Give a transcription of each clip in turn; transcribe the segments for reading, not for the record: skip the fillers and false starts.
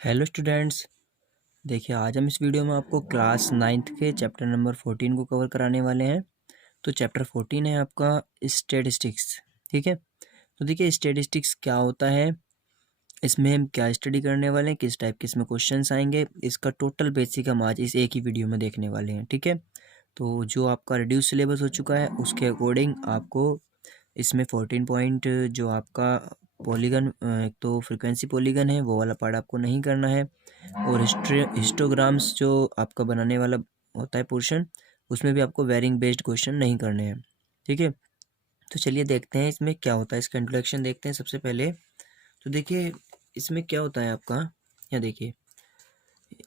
Hello students. देखिए आज हम इस वीडियो में आपको क्लास 9th के चैप्टर नंबर 14 को कवर कराने वाले हैं। तो चैप्टर 14 है आपका स्टैटिस्टिक्स। ठीक है, तो देखिए स्टैटिस्टिक्स क्या होता है, इसमें हम क्या स्टडी करने वाले हैं, किस टाइप के इसमें क्वेश्चंस आएंगे, इसका टोटल बेसिक हम आज इस एक ही वीडियो में देखने वाले हैं। ठीक है, तो जो आपका रिड्यूस सिलेबस हो चुका है उसके अकॉर्डिंग आपको इसमें 14 पॉइंट जो आपका पॉलीगन, एक तो फ्रीक्वेंसी पॉलीगन है वो वाला पार्ट आपको नहीं करना है, और हिस्टोग्राम्स जो आपका बनाने वाला होता है पोर्शन, उसमें भी आपको वेरिंग बेस्ड क्वेश्चन नहीं करने हैं। ठीक है, तो चलिए देखते हैं इसमें क्या होता है, इसका इंट्रोडक्शन देखते हैं सबसे पहले। तो देखिए इसमें क्या होता है आपका, यहाँ देखिए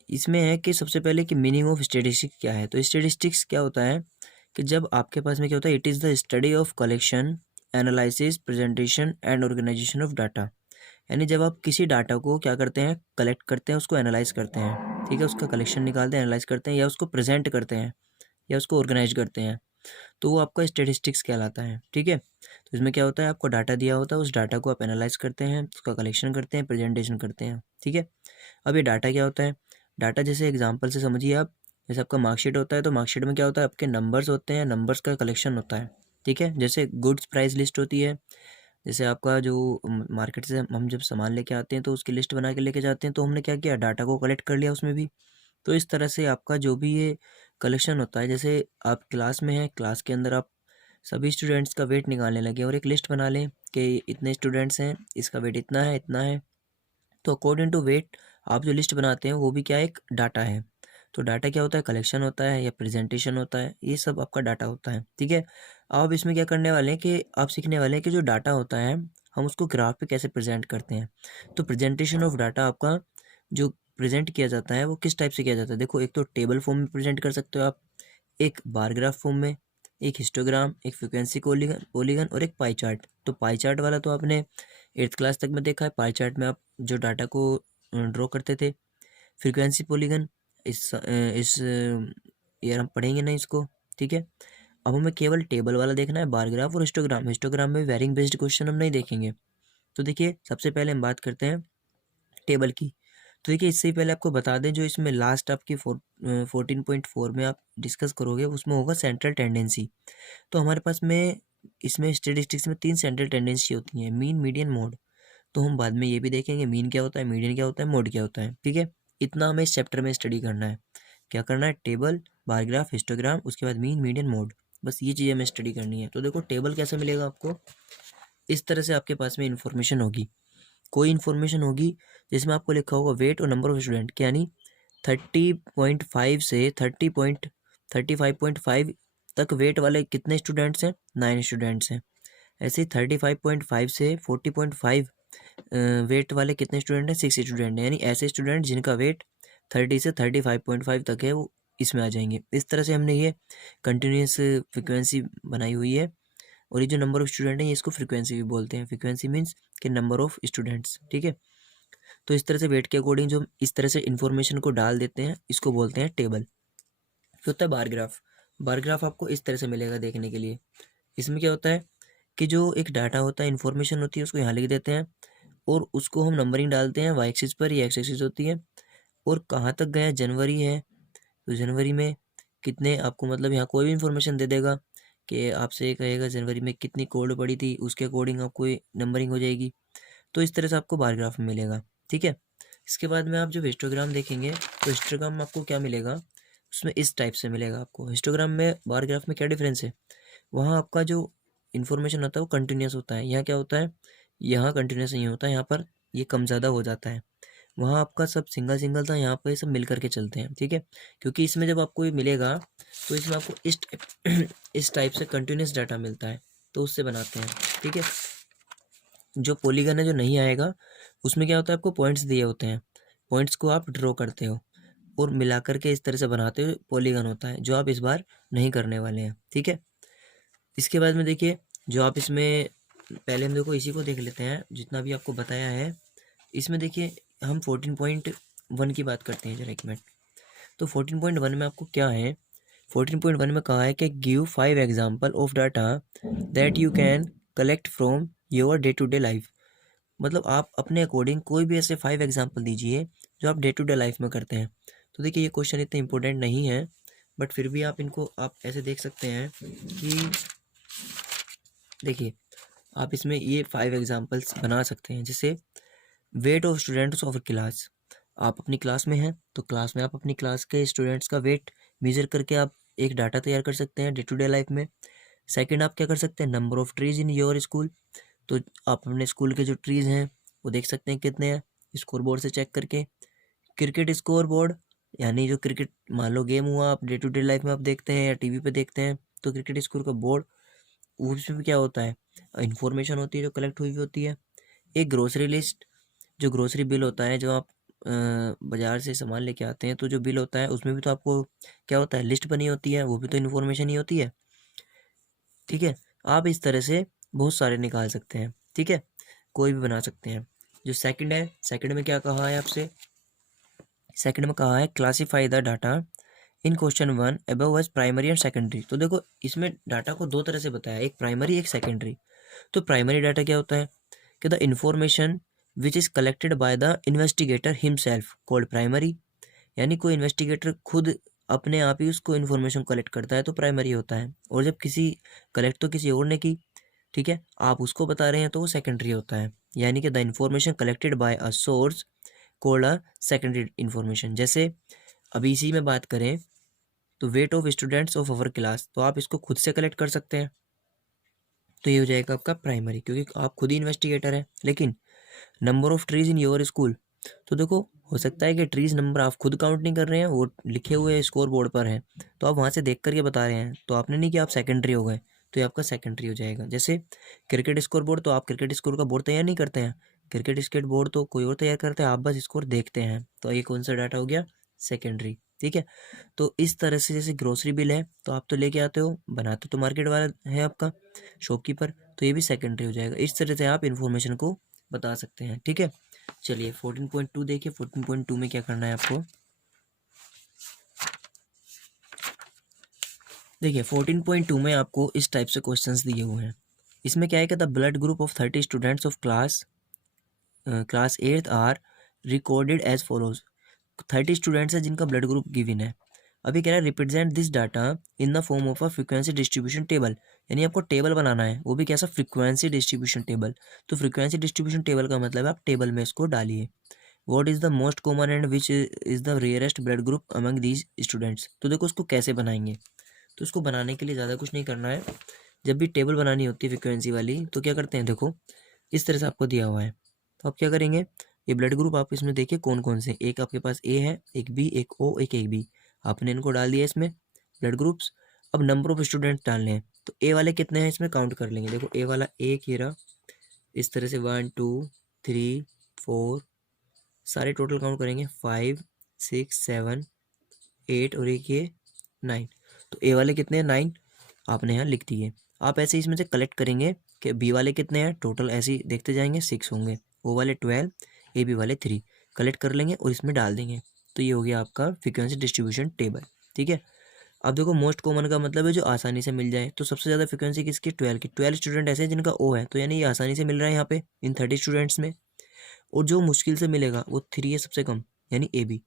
इसमें है कि सबसे पहले कि मीनिंग ऑफ स्टेटिस्टिक्स क्या है। तो स्टेटिस्टिक्स क्या होता है कि जब आपके पास में क्या होता है, it is the study of collection, analysis, presentation and organisation of data. यानी जब आप किसी डाटा को क्या करते हैं, कलेक्ट करते हैं, उसको एनालाइज करते हैं, ठीक है, उसका कलेक्शन निकालते हैं, एनालाइज करते हैं, या उसको प्रेजेंट करते हैं, या उसको ऑर्गेनाइज करते हैं, तो वो आपका स्टेटिस्टिक्स कहलाता है। ठीक है, तो इसमें क्या होता है, आपको डाटा दिया होता है, उस डाटा को आप एनालाइज करते हैं, उसका कलेक्शन करते हैं, प्रेजेंटेशन करते हैं। ठीक है, अब ये डाटा क्या होता है, डाटा जैसे एग्जांपल से समझिए आप, जैसे आपका मार्कशीट होता है, तो मार्कशीट में क्या होता है, आपके नंबर्स होते हैं, नंबर्स का कलेक्शन होता है। ठीक है, जैसे गुड्स प्राइस लिस्ट होती है, जैसे आपका जो मार्केट से हम जब सामान लेके आते हैं तो उसकी लिस्ट बना के लेके जाते हैं, तो हमने क्या किया, डाटा को कलेक्ट कर लिया उसमें भी। तो इस तरह से आपका जो भी ये कलेक्शन होता है, जैसे आप क्लास में हैं, क्लास के अंदर आप सभी स्टूडेंट्स का वेट निकालने लगे और एक लिस्ट बना लें कि इतने स्टूडेंट्स हैं, इसका वेट इतना है, इतना है। तो अकॉर्डिंग टू वेट आप जो लिस्ट बनाते हैं वो भी क्या एक डाटा है। तो डाटा क्या होता है, कलेक्शन होता है या प्रेजेंटेशन होता है, ये सब आपका डाटा होता है। ठीक है, अब इसमें क्या करने वाले हैं कि आप सीखने वाले हैं कि जो डाटा होता है हम उसको ग्राफ पे कैसे प्रेजेंट करते हैं। तो प्रेजेंटेशन ऑफ डाटा आपका जो प्रेजेंट किया जाता है वो किस टाइप से किया जाता है, देखो एक तो टेबल फॉर्म में प्रेजेंट कर सकते हो आप, एक बार ग्राफ फॉर्म में, एक हिस्टोग्राम, एक फ्रिक्वेंसी पॉलीगन पॉलीगन और एक पाई चार्ट। तो पाई चार्ट वाला तो आपने 8th क्लास तक में देखा है, पाई चार्ट में आप जो डाटा को ड्रॉ करते थे। फ्रीक्वेंसी पॉलीगन इस ईयर हम पढ़ेंगे नहीं इसको। ठीक है, अब हमें केवल टेबल वाला देखना है, बार ग्राफ और हिस्टोग्राम। हिस्टोग्राम में वेरिंग बेस्ड क्वेश्चन हम नहीं देखेंगे। तो देखिए सबसे पहले हम बात करते हैं टेबल की। तो देखिए इससे ही पहले आपको बता दें, जो इसमें लास्ट आपकी 14.4 में आप डिस्कस करोगे उसमें होगा सेंट्रल टेंडेंसी। तो हमारे पास में इसमें स्टेटिस्टिक्स में 3 सेंट्रल टेंडेंसी होती हैं, मीन, मीडियन, मोड। तो हम बाद में ये भी देखेंगे मीन क्या होता है, मीडियन क्या होता है, मोड क्या होता है। ठीक है, इतना हमें इस चैप्टर में स्टडी करना है। क्या करना है, टेबल, बार ग्राफ, हिस्टोग्राम, उसके बाद मीन, मीडियन, मोड, बस ये चीज़ें हमें स्टडी करनी है। तो देखो टेबल कैसे मिलेगा आपको, इस तरह से आपके पास में इन्फॉर्मेशन होगी, कोई इन्फॉर्मेशन होगी जिसमें आपको लिखा होगा वेट और नंबर ऑफ स्टूडेंट, कि यानी 30.5 से 35.5 तक वेट वाले कितने स्टूडेंट्स हैं, 9 स्टूडेंट्स हैं। ऐसे ही 35.5 से 40.5 वेट वाले कितने स्टूडेंट हैं, 6 स्टूडेंट हैं। यानी ऐसे स्टूडेंट जिनका वेट 30 से 35.5 तक है वो इसमें आ जाएंगे। इस तरह से हमने ये कंटिन्यूस फ्रिक्वेंसी बनाई हुई है। और ये जो नंबर ऑफ स्टूडेंट हैं ये इसको फ्रिक्वेंसी भी बोलते हैं। फ्रिक्वेंसी मीन्स कि नंबर ऑफ स्टूडेंट्स। ठीक है, तो इस तरह से वेट के अकॉर्डिंग जो हम इस तरह से इन्फॉर्मेशन को डाल देते हैं इसको बोलते हैं टेबल। फिर होता है बार ग्राफ। बार ग्राफ आपको इस तरह से मिलेगा देखने के लिए। इसमें क्या होता है कि जो एक डाटा होता है, इन्फॉर्मेशन होती है, उसको यहाँ लिख देते हैं और उसको हम नंबरिंग डालते हैं वाई एक्सिस पर, ये एक्स एक्सिस होती है। और कहाँ तक गया, जनवरी है तो जनवरी में कितने आपको, मतलब यहाँ कोई भी इन्फॉर्मेशन दे देगा कि आपसे ये कहेगा जनवरी में कितनी कोल्ड पड़ी थी, उसके अकॉर्डिंग आपको नंबरिंग हो जाएगी। तो इस तरह से आपको बार ग्राफ में मिलेगा। ठीक है, इसके बाद में आप जब हिस्टोग्राम देखेंगे तो हिस्टोग्राम में आपको क्या मिलेगा, उसमें इस टाइप से मिलेगा आपको। हिस्टोग्राम में बार ग्राफ में क्या डिफरेंस है, वहाँ आपका जो इन्फॉर्मेशन होता है वो कंटिन्यूस होता है, यहाँ क्या होता है, यहाँ कंटिन्यूस नहीं होता है, यहाँ पर ये कम ज़्यादा हो जाता है। वहाँ आपका सब सिंगल सिंगल था, यहाँ पर सब मिल करके चलते हैं। ठीक है, क्योंकि इसमें जब आपको ये मिलेगा तो इसमें आपको इस टाइप इस टाइप से कंटिन्यूस डाटा मिलता है, तो उससे बनाते हैं। ठीक है, जो पॉलीगन है जो नहीं आएगा उसमें क्या होता है, आपको पॉइंट्स दिए होते हैं, पॉइंट्स को आप ड्रॉ करते हो और मिला करके इस तरह से बनाते हो, पॉलीगन होता है, जो आप इस बार नहीं करने वाले हैं। ठीक है, इसके बाद में देखिए जो आप इसमें, पहले हम देखो इसी को देख लेते हैं जितना भी आपको बताया है। इसमें देखिए हम 14.1 की बात करते हैं जरा एक मिनट। तो 14.1 में आपको क्या है, 14.1 में कहा है कि give 5 example of data that you can collect from your day to day life. मतलब आप अपने अकॉर्डिंग कोई भी ऐसे 5 एग्जाम्पल दीजिए जो आप डे टू डे लाइफ में करते हैं। तो देखिए ये क्वेश्चन इतने इंपॉर्टेंट नहीं है, बट फिर भी आप इनको आप ऐसे देख सकते हैं कि देखिए आप इसमें ये 5 एग्जांपल्स बना सकते हैं। जैसे weight of students of class, आप अपनी क्लास में हैं तो क्लास में आप अपनी क्लास के स्टूडेंट्स का वेट मेजर करके आप एक डाटा तैयार कर सकते हैं डे टू डे लाइफ में। सेकंड आप क्या कर सकते हैं, number of trees in your school, तो आप अपने स्कूल के जो ट्रीज हैं वो देख सकते हैं कितने हैं स्कोर बोर्ड से चेक करके। क्रिकेट स्कोर बोर्ड, यानी जो क्रिकेट मान लो गेम हुआ आप डे टू डे लाइफ में आप देखते हैं या टीवी पे देखते हैं, तो क्रिकेट स्कोर का बोर्ड, उसमें भी क्या होता है, इंफॉर्मेशन होती है जो कलेक्ट हुई होती है। एक ग्रोसरी लिस्ट, जो ग्रोसरी बिल होता है, जो आप बाजार से सामान लेके आते हैं तो जो बिल होता है उसमें भी तो आपको क्या होता है, लिस्ट बनी होती है, वो भी तो इन्फॉर्मेशन ही होती है। ठीक है, आप इस तरह से बहुत सारे निकाल सकते हैं। ठीक है, कोई भी बना सकते हैं। जो सेकंड है, सेकंड में क्या कहा है आपसे, सेकंड में कहा है classify the data in question 1 above as primary and secondary. तो देखो इसमें डाटा को दो तरह से बताया, एक प्राइमरी एक सेकेंडरी। तो प्राइमरी डाटा क्या होता है कि the information which is collected by the investigator himself called primary, यानी कोई इन्वेस्टिगेटर खुद अपने आप ही उसको इन्फॉर्मेशन कलेक्ट करता है तो प्राइमरी होता है। और जब किसी कलेक्ट तो किसी और ने की, ठीक है, आप उसको बता रहे हैं तो वो सेकेंडरी होता है। यानी कि the information collected by a source called a secondary information. जैसे अभी इसी में बात करें तो weight of students of our class, तो आप इसको खुद से कलेक्ट कर सकते हैं, तो ये हो जाएगा आपका प्राइमरी, क्योंकि आप खुद ही इन्वेस्टिगेटर हैं। लेकिन number of trees in your school, तो देखो हो सकता है कि ट्रीज नंबर आप खुद काउंट नहीं कर रहे हैं, वो लिखे हुए स्कोर बोर्ड पर हैं, तो आप वहाँ से देख करके बता रहे हैं, तो आपने नहीं कि आप सेकेंडरी हो गए, तो ये आपका सेकेंडरी हो जाएगा। जैसे क्रिकेट स्कोर बोर्ड, तो आप क्रिकेट स्कोर का बोर्ड तैयार नहीं करते हैं, क्रिकेट स्केट बोर्ड तो कोई और तैयार करता है, आप बस स्कोर देखते हैं, तो ये कौन सा डाटा हो गया, सेकेंडरी। ठीक है, तो इस तरह से जैसे ग्रोसरी बिल है तो आप तो लेके आते हो, बनाते तो मार्केट वाला है आपका शॉपकीपर, तो ये भी सेकेंडरी हो जाएगा। इस तरह से आप इन्फॉर्मेशन को बता सकते हैं। ठीक है, चलिए 14.2 देखिए, 14.2 में क्या करना है आपको। देखिए 14.2 में आपको इस टाइप से क्वेश्चंस दिए हुए हैं। इसमें क्या है कि the blood group of 30 students of class 8 are recorded as follows. 30 students हैं जिनका ब्लड ग्रुप गिवन है। अभी कह रहा है represent this data in the form of a frequency distribution table, यानी आपको टेबल बनाना है, वो भी कैसा, फ्रीक्वेंसी डिस्ट्रीब्यूशन टेबल। तो फ्रीक्वेंसी डिस्ट्रीब्यूशन टेबल का मतलब है आप टेबल में इसको डालिए। What is the most common and which is the rarest blood group among these students. तो देखो उसको कैसे बनाएंगे, तो उसको बनाने के लिए ज़्यादा कुछ नहीं करना है। जब भी टेबल बनानी होती है फ्रिक्वेंसी वाली, तो क्या करते हैं, देखो इस तरह से आपको दिया हुआ है, तो आप क्या करेंगे, ये ब्लड ग्रुप आप इसमें देखिए कौन कौन से, एक आपके पास ए है, एक बी, एक ओ, एक बी, आपने इनको डाल दिया इसमें ब्लड ग्रुप्स। अब नंबर ऑफ स्टूडेंट डालने हैं, तो ए वाले कितने हैं इसमें काउंट कर लेंगे। देखो ए वाला एक, ये रहा, इस तरह से 1 2 3 4, सारे टोटल काउंट करेंगे 5 6 7 8 और एक ये 9। तो ए वाले कितने हैं, 9, आपने यहाँ लिख दिए। आप ऐसे इसमें से कलेक्ट करेंगे कि बी वाले कितने हैं, टोटल ऐसे ही देखते जाएंगे, 6 होंगे, ओ वाले 12, ए बी वाले 3, कलेक्ट कर लेंगे और इसमें डाल देंगे। तो ये हो गया आपका फ्रीक्वेंसी डिस्ट्रीब्यूशन टेबल। ठीक है, अब देखो मोस्ट कॉमन का मतलब है जो आसानी से मिल जाए, तो सबसे ज़्यादा फ्रीक्वेंसी किसकी, 12 की। 12 स्टूडेंट ऐसे हैं जिनका ओ है, तो यानी ये आसानी से मिल रहा है यहाँ पे इन 30 स्टूडेंट्स में। और जो मुश्किल से मिलेगा वो 3 है सबसे कम, यानी ए बी,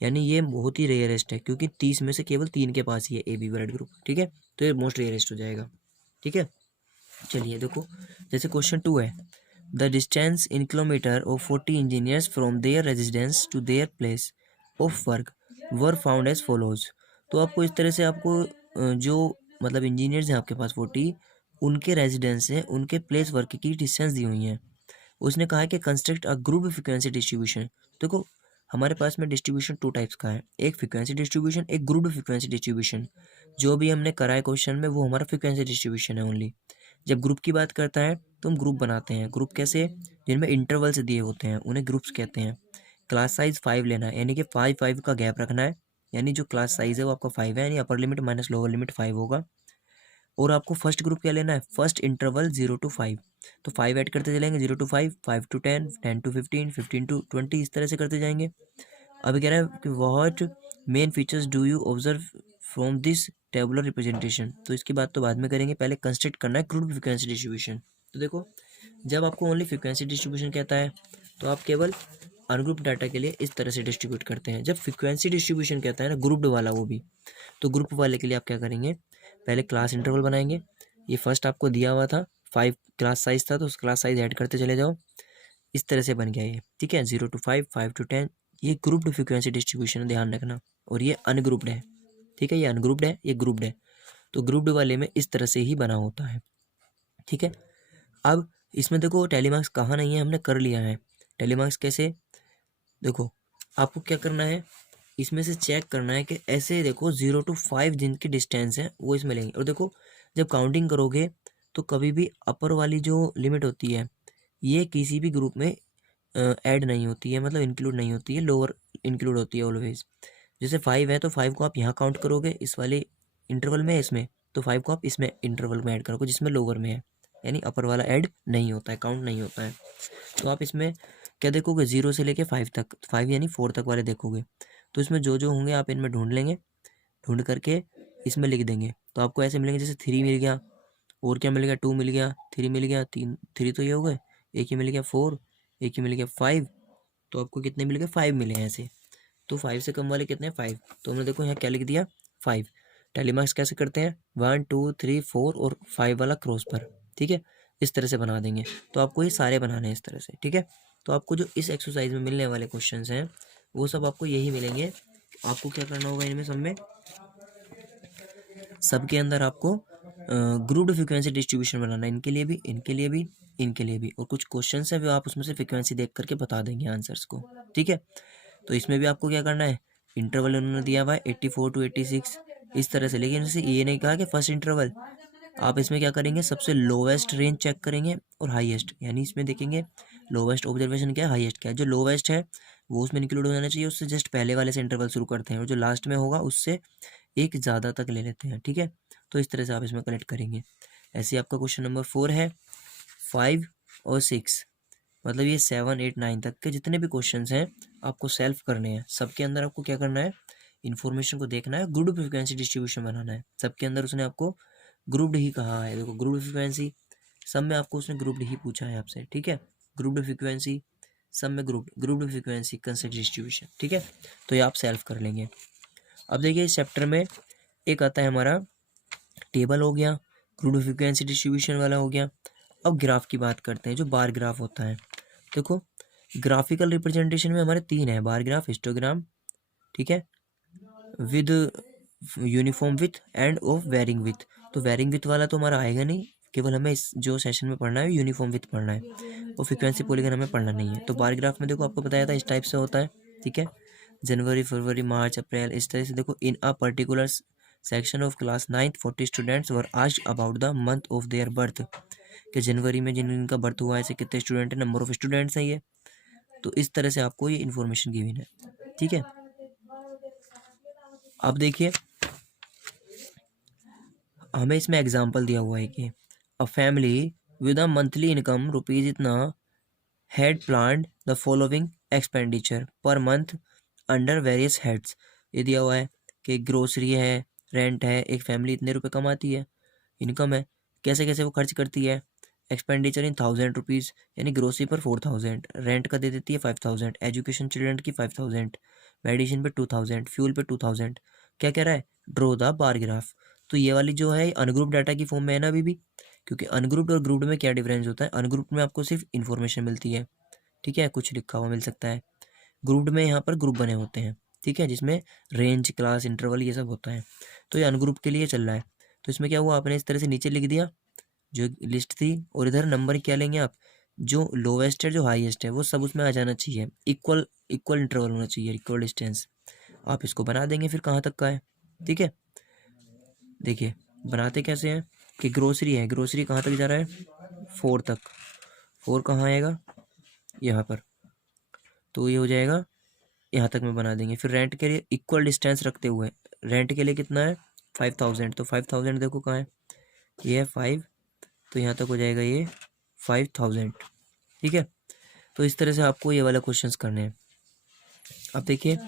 यानी ये बहुत ही रेयरेस्ट है, क्योंकि 30 में से केवल 3 के पास ही है ए बी ब्लड ग्रुप। ठीक है, तो ये मोस्ट रेयरेस्ट हो जाएगा। ठीक है, चलिए देखो जैसे क्वेश्चन 2 है, the distance in kilometre of 40 engineers from their residence to their place of work were found as follows. तो आपको इस तरह से आपको जो मतलब इंजीनियर्स हैं आपके पास 40, उनके रेजिडेंस से उनके प्लेस वर्क की डिस्टेंस दी हुई हैं। उसने कहा है कि construct a group frequency distribution. देखो हमारे पास में डिस्ट्रीब्यूशन 2 टाइप्स का है, एक फ्रिक्वेंसी डिस्ट्रीब्यूशन, एक ग्रुप फ्रिक्वेंसी डिस्ट्रीब्यूशन। जो भी हमने करा है क्वेश्चन में वो हमारा फ्रिक्वेंसी डिस्ट्रीब्यूशन है ओनली। जब ग्रुप की बात करता है तो हम ग्रुप बनाते हैं। ग्रुप कैसे, जिनमें इंटरवल से दिए होते हैं उन्हें ग्रुप्स कहते हैं। क्लास साइज 5 लेना है, यानी कि 5 का गैप रखना है, यानी जो क्लास साइज है वो आपका 5 है, यानी upper limit minus lower limit 5 होगा। और आपको फर्स्ट ग्रुप क्या लेना है, फर्स्ट इंटरवल 0 to 5, तो 5 ऐड करते चलेंगे, 0 to 5, 5 to 10, 10 to 15, 15 to 20, इस तरह से करते जाएंगे। अभी कह रहा है कि what main features do you observe from this tabular representation. तो इसकी बात तो बाद में करेंगे, पहले कंस्ट्रक्ट करना है ग्रुप फ्रिक्वेंसी डिस्ट्रीब्यूशन। तो देखो जब आपको ओनली फ्रिक्वेंसी डिस्ट्रीब्यूशन कहता है तो आप केवल अनग्रुप डाटा के लिए इस तरह से डिस्ट्रीब्यूट करते हैं। जब फ्रीक्वेंसी डिस्ट्रीब्यूशन कहता है ना ग्रुप्ड वाला वो भी, तो ग्रुप वाले के लिए आप क्या करेंगे, पहले क्लास इंटरवल बनाएंगे। ये फर्स्ट आपको दिया हुआ था 5 क्लास साइज था, तो उस क्लास साइज ऐड करते चले जाओ, इस तरह से बन गया ये, ठीक है। 0 to 5, 5 to 10, ये ग्रुप्ड फ्रीक्वेंसी डिस्ट्रीब्यूशन है, ध्यान रखना। और ये अनग्रुप्ड है, ठीक है, ये अनग्रुप्ड है, ये ग्रुप्ड है। तो ग्रुप्ड वाले में इस तरह से ही बना होता है, ठीक है। अब इसमें देखो टेलीमार्क्स कहाँ नहीं है, हमने कर लिया है। टेलीमार्क्स कैसे, देखो आपको क्या करना है, इसमें से चेक करना है कि ऐसे देखो 0 to 5 जिनकी डिस्टेंस है वो इसमें लेंगे। और देखो जब काउंटिंग करोगे तो कभी भी अपर वाली जो लिमिट होती है ये किसी भी ग्रुप में ऐड नहीं होती है, मतलब इंक्लूड नहीं होती है, लोअर इंक्लूड होती है ऑलवेज। जैसे 5 है तो 5 को आप यहाँ काउंट करोगे इस वाले इंटरवल में, इसमें तो 5 को आप इसमें इंटरवल में ऐड करोगे जिसमें लोअर में है, यानी अपर वाला ऐड नहीं होता है, काउंट नहीं होता है। तो आप इसमें क्या देखोगे, 0 से लेके 5 तक, 5 यानी 4 तक वाले देखोगे। तो इसमें जो जो होंगे आप इनमें ढूंढ लेंगे, ढूंढ करके इसमें लिख देंगे। तो आपको ऐसे मिलेंगे जैसे 3 मिल गया, और क्या मिल गया, 2 मिल गया, 3 मिल गया, 3 तो ये हो गए, एक ही मिल गया 4, एक ही मिल गया 5। तो आपको कितने मिल गए, 5 मिले हैं ऐसे। तो 5 से कम वाले कितने हैं, 5। तो हमने देखो यहाँ क्या लिख दिया, 5। टेलीमार्क्स कैसे करते हैं, 1 2 3 4 और 5 वाला क्रॉस पर, ठीक है, इस तरह से बना देंगे। तो आपको ये सारे बनाने हैं इस तरह से, ठीक है। तो आपको जो इस एक्सरसाइज में मिलने वाले क्वेश्चन हैं वो सब आपको यही मिलेंगे। आपको क्या करना होगा, इनमें सब में सबके अंदर आपको ग्रुप्ड फ्रीक्वेंसी डिस्ट्रीब्यूशन बनाना है, इनके लिए भी, इनके लिए भी, इनके लिए भी। और कुछ क्वेश्चन है वो आप उसमें से फ्रीक्वेंसी देख करके बता देंगे आंसर्स को, ठीक है। तो इसमें भी आपको क्या करना है, इंटरवल उन्होंने दिया हुआ है 84 to 86 इस तरह से, लेकिन इसे ये नहीं कहा कि फर्स्ट इंटरवल। आप इसमें क्या करेंगे, सबसे लोवेस्ट रेंज चेक करेंगे और हाईएस्ट, यानी इसमें देखेंगे लोवेस्ट ऑब्जर्वेशन क्या है, हाईएस्ट क्या है। जो लोवेस्ट है वो उसमें इंक्लूड हो जाना चाहिए, उससे जस्ट पहले वाले से इंटरवल शुरू करते हैं, और जो लास्ट में होगा उससे एक ज़्यादा तक ले लेते हैं, ठीक है। तो इस तरह से आप इसमें कलेक्ट करेंगे। ऐसे आपका क्वेश्चन नंबर 4 है, 5 और 6, मतलब ये 7 8 9 तक के जितने भी क्वेश्चन हैं आपको सेल्फ करने हैं। सबके अंदर आपको क्या करना है, इन्फॉर्मेशन को देखना है, ग्रुप फ्रीक्वेंसी डिस्ट्रीब्यूशन बनाना है। सबके अंदर उसने आपको ग्रुप्ड ही कहा है, देखो ग्रुप फ्रीक्वेंसी, सब में आपको उसने ग्रुप्ड ही पूछा है आपसे, ठीक है। ग्रुप्ड फ्रीक्वेंसी, सब में ग्रुप्ड फ्रीक्वेंसी कंसेंट डिस्ट्रीब्यूशन, ठीक है। तो ये आप सेल्फ कर लेंगे। अब देखिए इस चैप्टर में एक आता है हमारा टेबल हो गया, ग्रुप्ड फ्रीक्वेंसी डिस्ट्रीब्यूशन वाला हो गया। अब ग्राफ की बात करते हैं, जो बार ग्राफ होता है। देखो ग्राफिकल रिप्रेजेंटेशन में हमारे 3 है, बार ग्राफ, हिस्टोग्राम, ठीक है, width uniform width and of varying width. तो वेरिंग विथ वाला तो हमारा आएगा नहीं, केवल हमें इस जो सेशन में पढ़ना है यूनिफॉर्म विथ पढ़ना है, और फ्रीक्वेंसी पॉलीगन हमें पढ़ना नहीं है। तो बार ग्राफ में देखो आपको बताया था इस टाइप से होता है, ठीक है, जनवरी फरवरी मार्च अप्रैल, इस तरह से। देखो in a particular section of class 9th 40 students were asked about the month of their birth, कि जनवरी में जिनका बर्थ हुआ है ऐसे कितने स्टूडेंट हैं, नंबर ऑफ स्टूडेंट्स हैं ये। तो इस तरह से आपको ये इन्फॉर्मेशन गिवन है, ठीक है। अब देखिए हमें इसमें एग्जाम्पल दिया हुआ है कि a family with a monthly income rupees इतना had planned the following expenditure per month under various heads. ये दिया हुआ है कि ग्रोसरी है, रेंट है, एक फैमिली इतने रुपए कमाती है, इनकम है, कैसे कैसे वो खर्च करती है। एक्सपेंडिचर इन 1000 रुपीज़, यानी ग्रोसरी पर 4000, रेंट का दे देती है 5000, एजुकेशन चिल्ड्रन की 5000, मेडिसिन पे 2000, फ्यूल पे 2000। क्या कह रहा है, ड्रॉ द बार ग्राफ। तो ये वाली जो है अनग्रुप डाटा की फॉर्म में है ना अभी भी, क्योंकि अनग्रुप्ड और ग्रुप्ड में क्या डिफरेंस होता है, अनग्रुप्ड में आपको सिर्फ इन्फॉर्मेशन मिलती है, ठीक है, कुछ लिखा हुआ मिल सकता है। ग्रुप्ड में यहाँ पर ग्रुप बने होते हैं, ठीक है, जिसमें रेंज क्लास इंटरवल ये सब होता है। तो ये अनग्रुप के लिए चल रहा है। तो इसमें क्या हुआ, आपने इस तरह से नीचे लिख दिया जो लिस्ट थी, और इधर नंबर क्या लेंगे आप, जो लोवेस्ट है जो हाईएस्ट है वो सब उसमें आ जाना चाहिए, इक्वल इक्वल इंटरवल होना चाहिए, इक्वल डिस्टेंस। आप इसको बना देंगे फिर कहाँ तक का है, ठीक है। देखिए बनाते कैसे हैं कि ग्रोसरी है, ग्रोसरी कहाँ तक जा रहा है, 4 तक, 4 कहाँ आएगा, यहाँ पर, तो ये हो जाएगा, यहाँ तक में बना देंगे। फिर रेंट के लिए इक्वल डिस्टेंस रखते हुए, रेंट के लिए कितना है 5000, तो 5000 देखो कहाँ है, ये है 5, तो यहाँ तक हो जाएगा ये 5000, ठीक है। तो इस तरह से आपको ये वाला क्वेश्चंस करने हैं। अब देखिए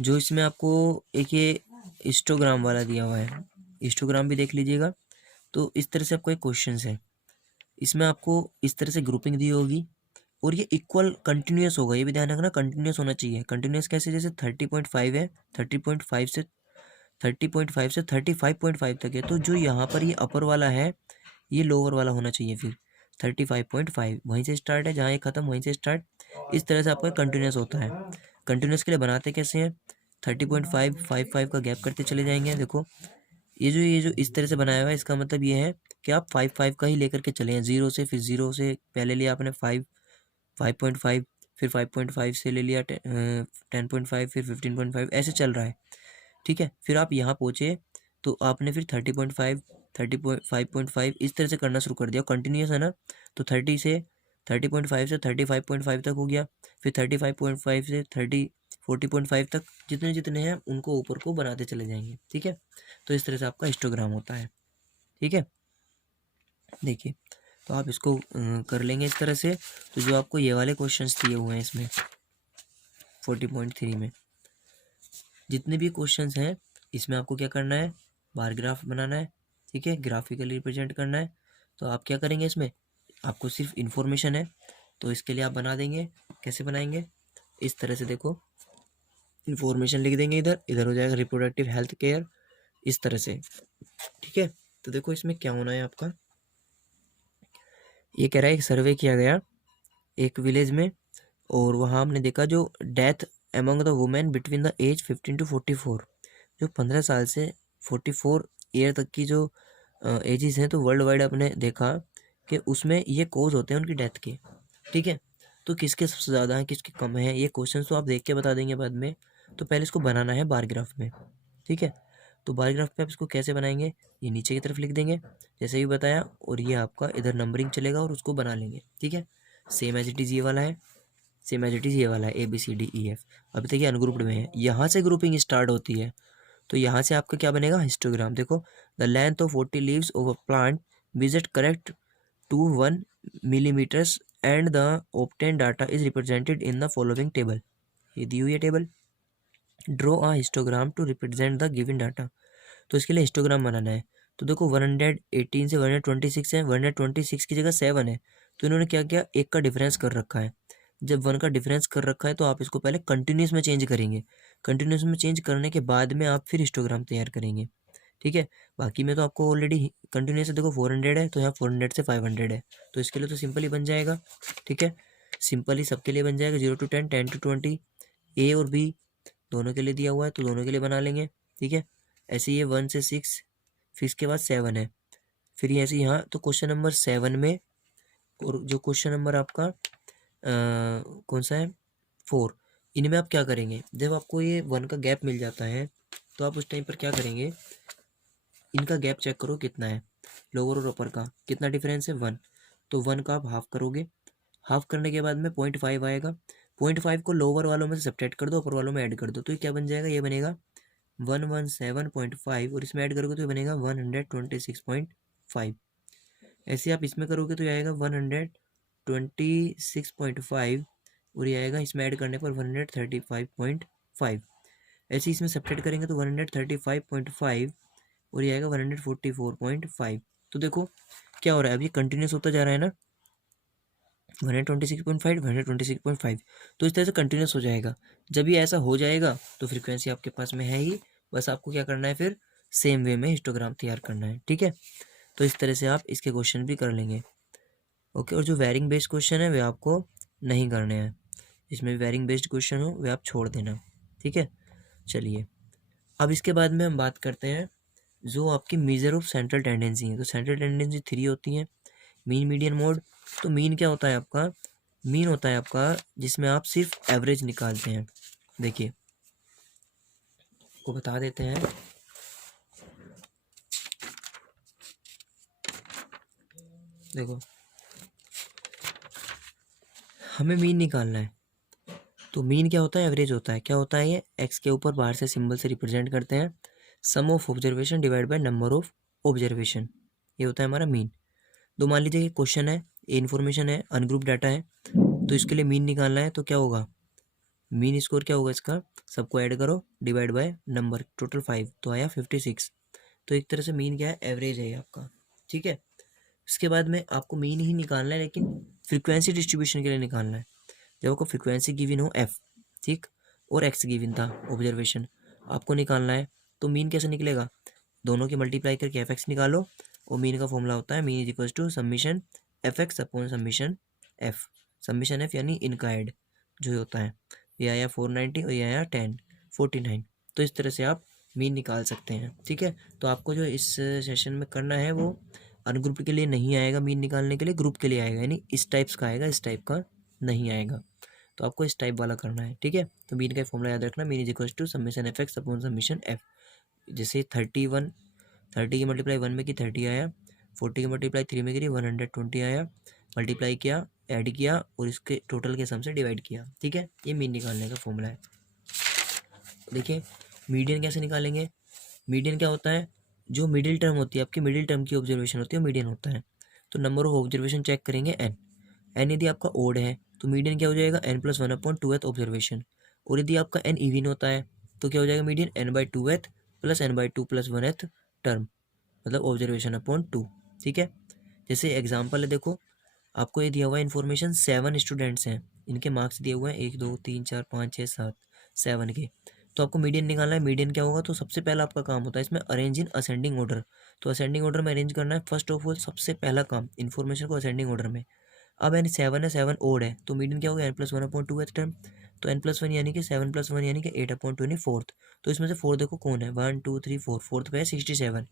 जो इसमें आपको एक ये हिस्टोग्राम वाला दिया हुआ है, हिस्टोग्राम भी देख लीजिएगा। तो इस तरह से आपको एक क्वेश्चन है, इसमें आपको इस तरह से ग्रुपिंग दी होगी, और ये इक्वल कंटिन्यूस होगा, ये भी ध्यान रखना, कंटिन्यूस होना चाहिए। कंटिन्यूस कैसे, जैसे 30.5 है, 30.5 से 35.5 तक है, तो जो यहाँ पर ये अपर वाला है ये लोअर वाला होना चाहिए। फिर 35.5 वहीं से स्टार्ट है, जहाँ ये ख़त्म वहीं से स्टार्ट। इस तरह से आपका कंटिन्यूस होता है। कंटिन्यूस के लिए बनाते कैसे हैं, 30.5 5 का गैप करते चले जाएंगे। देखो ये जो इस तरह से बनाया हुआ है, इसका मतलब ये है कि आप 5 का ही लेकर के चले हैं, जीरो से, फिर जीरो से पहले लिया आपने 5.5, फिर 5.5 से ले लिया 10.5, फिर 15.5, ऐसे चल रहा है। ठीक है, फिर आप यहाँ पहुँचे तो आपने फिर 30.5 30.5 इस तरह से करना शुरू कर दिया। कंटिन्यूस है ना, तो 30.5 से 35.5 तक हो गया, फिर 35.5 से 40.5 तक, जितने जितने हैं उनको ऊपर को बनाते चले जाएंगे। ठीक है, तो इस तरह से आपका हिस्टोग्राम होता है। ठीक है, देखिए तो आप इसको कर लेंगे इस तरह से। तो जो आपको ये वाले क्वेश्चंस दिए हुए हैं इसमें 40.3 में, जितने भी क्वेश्चंस हैं इसमें आपको क्या करना है, बार ग्राफ बनाना है। ठीक है, ग्राफिकली रिप्रेजेंट करना है। तो आप क्या करेंगे, इसमें आपको सिर्फ इन्फॉर्मेशन है तो इसके लिए आप बना देंगे। कैसे बनाएंगे, इस तरह से देखो, इन्फॉर्मेशन लिख देंगे, इधर इधर हो जाएगा रिप्रोडक्टिव हेल्थ केयर, इस तरह से। ठीक है, तो देखो इसमें क्या होना है आपका, ये कह रहा है एक सर्वे किया गया एक विलेज में, और वहाँ हमने देखा जो death among the women between the age 15 to 44, जो 15 साल से 44 ईयर तक की जो एजेस हैं, तो वर्ल्ड वाइड आपने देखा कि उसमें ये कोज होते हैं उनकी डेथ के। ठीक है, तो किसके सबसे ज़्यादा हैं किसके कम हैं, ये क्वेश्चन तो आप देख के बता देंगे बाद में। तो पहले इसको बनाना है बार ग्राफ में। ठीक है, तो बार ग्राफ पे आप इसको कैसे बनाएंगे, ये नीचे की तरफ लिख देंगे जैसे भी बताया, और ये आपका इधर नंबरिंग चलेगा और उसको बना लेंगे। ठीक है, सेम एज इट इज़ ये वाला है, सेम एज इट इज़ ये वाला है ABCDEF। अभी तक ये अनग्रुप्ड में है, यहाँ से ग्रुपिंग स्टार्ट होती है। तो यहाँ से आपका क्या बनेगा, हिस्टोग्राम। देखो, the length of 40 leaves of a plant visit correct to 1 millimetres and the obtain data is represented in the following table. ये दी हुई है table. Draw a histogram to represent the given data. तो इसके लिए histogram बनाना है। तो देखो 118 से 126 है, 126 की जगह 7 है, तो इन्होंने क्या किया, एक का डिफरेंस कर रखा है। जब 1 का डिफरेंस कर रखा है तो आप इसको पहले कंटिन्यूस में चेंज करेंगे। कंटिन्यूस में चेंज करने के बाद में आप फिर हिस्टोग्राम तैयार करेंगे। ठीक है, बाकी में तो आपको ऑलरेडी कंटिन्यूस है, देखो 400 है तो यहाँ 400 से 500 है, तो इसके लिए तो सिंपल ही बन जाएगा। ठीक है, सिंपल ही सबके लिए बन जाएगा, 0 to 10, 10 to 20, A और B दोनों के लिए दिया हुआ है तो दोनों के लिए बना लेंगे। ठीक है, ऐसे ये 1 से 6, फिर इसके बाद 7 है, फिर ये ऐसे यहाँ, तो क्वेश्चन नंबर 7 में, और जो क्वेश्चन नंबर आपका कौन सा है 4, इनमें आप क्या करेंगे, जब आपको ये 1 का गैप मिल जाता है तो आप उस टाइम पर क्या करेंगे, इनका गैप चेक करो कितना है, लोअर और अपर का कितना डिफरेंस है 1, तो 1 का आप हाफ करोगे, हाफ करने के बाद में 0.5 आएगा, 0.5 को लोअर वालों में से सब्ट्रैक्ट कर दो, अपर वालों में ऐड कर दो, तो ये क्या बन जाएगा, ये बनेगा 117.5, और इसमें ऐड करोगे तो ये बनेगा 126.5। ऐसे आप इसमें करोगे तो ये आएगा 126.5, और ये आएगा इसमें ऐड करने पर 135.5। ऐसे इसमें सब्ट्रैक्ट करेंगे तो 135.5, और ये आएगा 144.5। तो देखो क्या हो रहा है, अब ये कंटिन्यूस होता जा रहा है ना, 126.5 126.5, तो इस तरह से कंटिन्यूस हो जाएगा। जब ये ऐसा हो जाएगा तो फ्रीक्वेंसी आपके पास में है ही, बस आपको क्या करना है, फिर सेम वे में हिस्टोग्राम तैयार करना है। ठीक है, तो इस तरह से आप इसके क्वेश्चन भी कर लेंगे। ओके, और जो वेरिंग बेस्ड क्वेश्चन है वे आपको नहीं करने हैं, इसमें वेरिंग बेस्ड क्वेश्चन हो वे आप छोड़ देना। ठीक है, चलिए अब इसके बाद में हम बात करते हैं जो आपकी मेजर ऑफ सेंट्रल टेंडेंसी है। तो सेंट्रल टेंडेंसी 3 होती हैं, मीन, मीडियन, मोड। तो मीन क्या होता है आपका, मीन होता है आपका जिसमें आप सिर्फ एवरेज निकालते हैं। देखिए को बता देते हैं, देखो हमें मीन निकालना है, तो मीन क्या होता है, एवरेज होता है। क्या होता है ये, एक्स के ऊपर बाहर से सिंबल से रिप्रेजेंट करते हैं, sum of observation divide by number of observation, ये होता है हमारा मीन। तो मान लीजिए कि क्वेश्चन है, इन्फॉर्मेशन है, अनग्रुप डाटा है, तो इसके लिए मीन निकालना है, तो क्या होगा, मीन स्कोर क्या होगा इसका, सबको ऐड करो डिवाइड बाय नंबर, टोटल 5, तो आया 56। तो एक तरह से मीन क्या है, एवरेज है ये आपका। ठीक है, इसके बाद में आपको मीन ही निकालना है, लेकिन फ्रीक्वेंसी डिस्ट्रीब्यूशन के लिए निकालना है। जब आपको फ्रीक्वेंसी गिवन हो एफ, ठीक, और एक्स गिवन था ऑब्जर्वेशन, आपको निकालना है, तो मीन कैसे निकलेगा, दोनों की मल्टीप्लाई करके एफ एक्स निकालो, और मीन का फॉर्मूला होता है mean is equal to summation F X upon summation F. Summation F यानी इनका ऐड जो होता है, ये आया 490 और ये आया 1049। तो इस तरह से आप मीन निकाल सकते हैं, ठीक है। तो आपको जो इस सेशन में करना है वो अनग्रुप के लिए नहीं आएगा, मीन निकालने के लिए ग्रुप के लिए आएगा, यानी इस टाइप्स का आएगा, इस टाइप का नहीं आएगा। तो आपको इस टाइप वाला करना है, ठीक है। तो मीन का फॉर्मूला याद रखना, mean is equal to summation F X upon summation F. जैसे 30 की मल्टीप्लाई 1 में की 30 आया, 40 की मल्टीप्लाई 3 में करी 120 आया, मल्टीप्लाई किया, ऐड किया और इसके टोटल के सम से डिवाइड किया, ठीक है। ये मीन निकालने का फॉर्मूला है। देखिए मीडियन कैसे निकालेंगे, मीडियन क्या होता है, जो मिडिल टर्म होती है आपकी, मिडिल टर्म की ऑब्जर्वेशन होती है वो मीडियन होता है। तो नंबर ऑफ ऑब्जर्वेशन चेक करेंगे एन, एन यदि आपका ओड है तो मीडियन क्या हो जाएगा एन प्लस 1/2th ऑब्जर्वेशन, और यदि आपका एन इवन होता है तो क्या हो जाएगा median n/2th plus n/2 plus 1th term, मतलब ऑब्जर्वेशन अपॉन 2, ठीक है। जैसे एग्जाम्पल है, देखो आपको ये दिया हुआ है इन्फॉर्मेशन 7 स्टूडेंट्स हैं, इनके मार्क्स दिए हुए हैं 1 2 3 4 5 6 7 7 के। तो आपको मीडियन निकालना है, मीडियन क्या होगा, तो सबसे पहला आपका काम होता है इसमें अरेंज इन असेंडिंग ऑर्डर। तो असेंडिंग ऑर्डर में अरेंज करना है फर्स्ट ऑफ ऑल, सबसे पहला काम इन्फॉर्मेशन को असेंडिंग ऑर्डर में। अब एन 7 है, 7 ओड है, तो मीडियन क्या होगा n+1/2th टर्म। तो n+1 यानी कि 7+1 यानी कि 8/24। तो इसमें से 4 देखो कौन है, 1 2 3 4, फोर्थ पे है 67,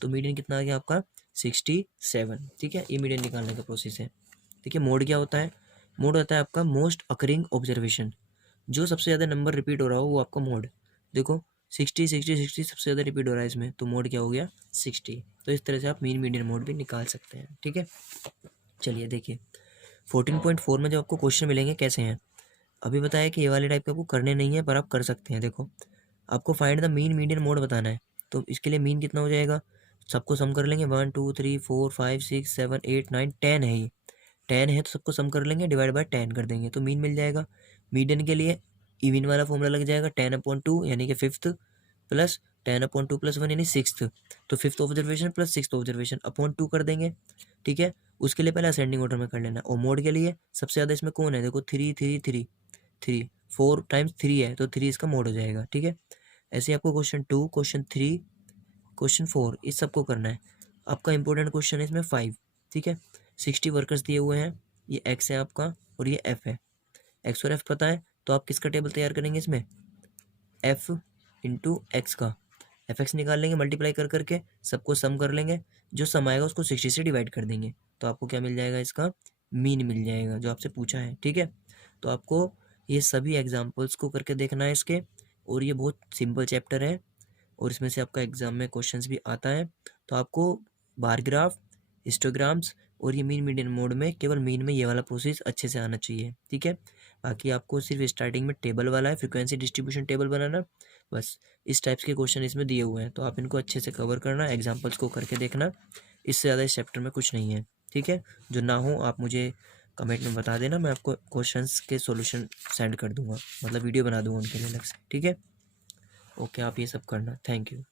तो मीडियन कितना आ गया आपका 67, ठीक है। ये मीडियन निकालने का प्रोसेस है। देखिए मोड क्या होता है, मोड होता है आपका मोस्ट अकरिंग ऑब्जर्वेशन, जो सबसे ज़्यादा नंबर रिपीट हो रहा हो वो आपका मोड। देखो 60 60 60 सबसे ज़्यादा रिपीट हो रहा है इसमें, तो मोड क्या हो गया 60। तो इस तरह से आप मीन मीडियन मोड भी निकाल सकते हैं, ठीक है। चलिए देखिए 14.4 में जब आपको क्वेश्चन मिलेंगे कैसे हैं, अभी बताया कि ये वाले टाइप के आपको करने नहीं है पर आप कर सकते हैं। देखो आपको find the mean median mode बताना है, तो इसके लिए मीन कितना हो जाएगा, सबको सम कर लेंगे, 1 2 3 4 5 6 7 8 9 10 है, ये 10 है तो सबको सम कर लेंगे, डिवाइड बाय 10 कर देंगे तो मीन मिल जाएगा। मीडियन के लिए इवन वाला फॉर्मूला लग जाएगा 10/2 यानी कि फिफ्थ, प्लस 10/2 प्लस 1 यानी सिक्स्थ, तो fifth observation plus sixth observation upon 2 कर देंगे, ठीक है। उसके लिए पहले असेंडिंग ऑर्डर में कर लेना। और मोड के लिए सबसे ज़्यादा इसमें कौन है, देखो 3 3 3 3, 4 टाइम्स 3 है तो 3 इसका मोड हो जाएगा, ठीक है। ऐसे आपको क्वेश्चन 2 क्वेश्चन 3 क्वेश्चन 4 इस सबको करना है। आपका इंपॉर्टेंट क्वेश्चन है इसमें 5, ठीक है। 60 वर्कर्स दिए हुए हैं, ये एक्स है आपका और ये एफ है, एक्स और एफ पता है तो आप किसका टेबल तैयार करेंगे इसमें, एफ इंटू एक्स का, एफ एक्स निकाल लेंगे मल्टीप्लाई कर करके, सबको सम कर लेंगे, जो सम आएगा उसको 60 से डिवाइड कर देंगे, तो आपको क्या मिल जाएगा, इसका मीन मिल जाएगा जो आपसे पूछा है, ठीक है। तो आपको ये सभी एग्जाम्पल्स को करके देखना है इसके, और ये बहुत सिंपल चैप्टर है और इसमें से आपका एग्जाम में क्वेश्चंस भी आता है। तो आपको बार ग्राफ, हिस्टोग्राम्स और ये मीन मीडियन मोड में केवल मीन में ये वाला प्रोसेस अच्छे से आना चाहिए, ठीक है। बाकी आपको सिर्फ स्टार्टिंग में टेबल वाला है, फ्रीक्वेंसी डिस्ट्रीब्यूशन टेबल बनाना, बस इस टाइप्स के क्वेश्चन इसमें दिए हुए हैं, तो आप इनको अच्छे से कवर करना, एग्जाम्पल्स को करके देखना, इससे ज़्यादा इस चैप्टर में कुछ नहीं है, ठीक है। जो ना हो आप मुझे कमेंट में बता देना, मैं आपको क्वेश्चंस के सॉल्यूशन सेंड कर दूंगा, मतलब वीडियो बना दूंगा उनके लिए अलग से, ठीक है। ओके, आप ये सब करना, थैंक यू।